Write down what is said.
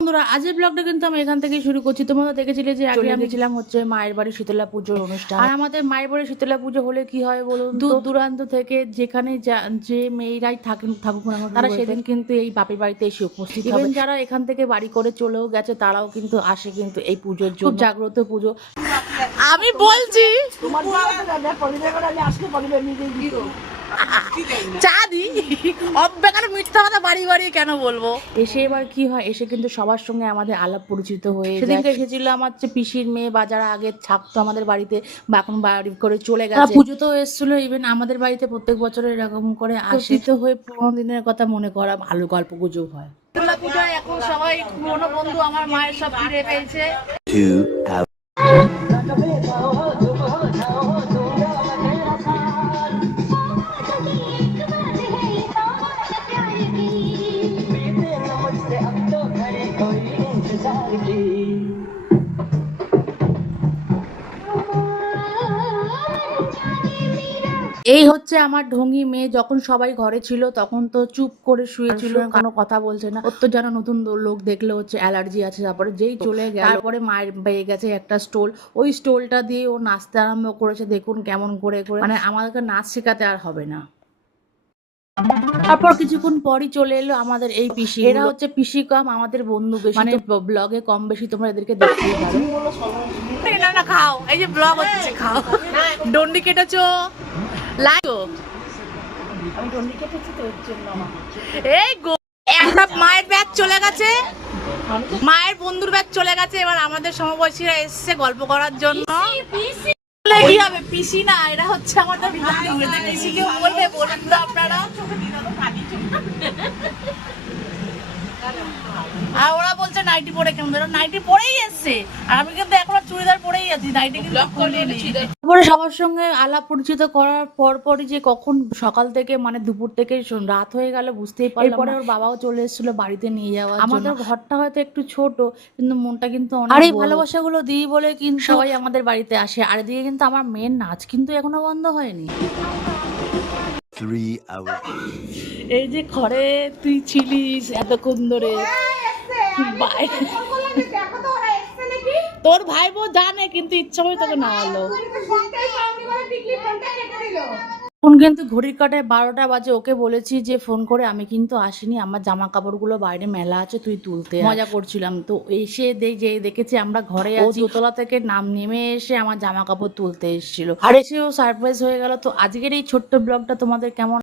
বন্ধুরা আজের ব্লগটা কিন্তু আমি এখান থেকে শুরু করছি। তোমরা দেখেছিলে যে আগে আমি গেছিলাম হচ্ছে মায়ের বাড়ি শীতলা পুজোর অনুষ্ঠান। আর আমাদের মায়ের বাড়ি শীতলা পুজো হলে কি হয় বলুন, দূর দূরান্ত থেকে যেখানে যে মেয়েরাই থাকুক না তারা সেদিন কিন্তু এই বাপের বাড়িতে এসে উপস্থিত হবে। যারা এখান থেকে বাড়ি করে চলেও গেছে তারাও কিন্তু আসে কিন্তু এই পুজোর জন্য। জাগ্রত পুজো আমি বলছি চা দি অবেকার মিথ্যা কথা বাড়ি বাড়ি কেন বলবো। এসে এবার কি হয়, এসে কিন্তু সবার সঙ্গে আমাদের আলাপ পরিচিত হয়ে সেদিনকে এসেছিল আমার পিসির মেয়ে বা যারা আগে থাকতো আমাদের বাড়িতে বা এখন বাড়ি করে চলে গেছে। পুজো তো এসেছিল, ইভেন আমাদের বাড়িতে প্রত্যেক বছর এরকম করে আসিত হয়ে পুরোনো দিনের কথা মনে করা ভালো, গল্প গুজব হয়। পূজা এখন সবাই পুরোনো বন্ধু আমার মায়ের সব ফিরে পেয়েছে। এই হচ্ছে আমার ঢঙ্গি মেয়ে। যখন সবাই ঘরে ছিল তখন তো চুপ করে শুয়েছিল, কোনো কথা বলছে না। ওর তো যেন নতুন লোক দেখলে হচ্ছে অ্যালার্জি আছে। তারপরে যেই চলে গেল, তারপরে মায়ের পেয়ে গেছে একটা স্টোল, ওই স্টোলটা দিয়ে ও নাচতে আরম্ভ করেছে। দেখুন কেমন করে করে মানে আমাদেরকে নাচ শেখাতে আর হবে না। তারপর কিছুক্ষণ পরই চলে এলো আমাদের এই পিসি। এরা হচ্ছে পিসি কম আমাদের বন্ধু বেশি, মানে ব্লগে কম বেশি তোমরা এদেরকে দেখতেই পারো। না না খাও, এই যে ব্লগ হচ্ছে খাও। ডন্ডি কেটেছো লাইও, আমি ডন্ডি কেটেছি তো এর জন্য এই গো একটা মায়ের ব্যাগ চলে গেছে, মায়ের বন্ধুর ব্যাগ চলে গেছে। এবার আমাদের সমবয়সীরা এসেছে গল্প করার জন্য। কি হবে পিসি না, এরা হচ্ছে আমাদের পিসিকে বলবে বলুন তো আপনারা। আর ওরা বলছে নাইটি পরে কেমন, নাইটি পরেই এসছে আর আমি কিন্তু এখনো চুড়িদার পরেই আছি, নাইটি কিন্তু তারপরে সবার সঙ্গে আলাপ পরিচিত করার পরপরই যে কখন সকাল থেকে মানে দুপুর থেকে রাত হয়ে গেল বুঝতেই পারলাম। এরপরে ওর বাবাও চলে এসেছিল বাড়িতে নিয়ে যাওয়ার জন্য। আমাদের ঘরটা হয়তো একটু ছোট কিন্তু মনটা কিন্তু অনেক। আর এই ভালোবাসাগুলো দিই বলে কিন্তু সবাই আমাদের বাড়িতে আসে। আর এদিকে কিন্তু আমার মেয়ের নাচ কিন্তু এখনো বন্ধ হয়নি। এই যে ঘরে তুই ছিলিস এতক্ষণ ধরে, তোর ভাই বউ জানে কিন্তু ইচ্ছা করে তোকে না হলো। এখন কিন্তু ঘড়ির কাটায় 12টা বাজে। ওকে বলেছি যে ফোন করে আমি কিন্তু আসিনি, আমার জামা কাপড়গুলো বাইরে মেলা আছে, তুই তুলতে মজা করছিলাম। তো এসে দেখেছি আমরা ঘরে আছি, দোতলা থেকে নেমে এসে আমার জামা কাপড় তুলতে এসেছিল। আর এসেও সারপ্রাইজ হয়ে গেল। তো আজকের এই ছোট্ট ব্লগটা তোমাদের কেমন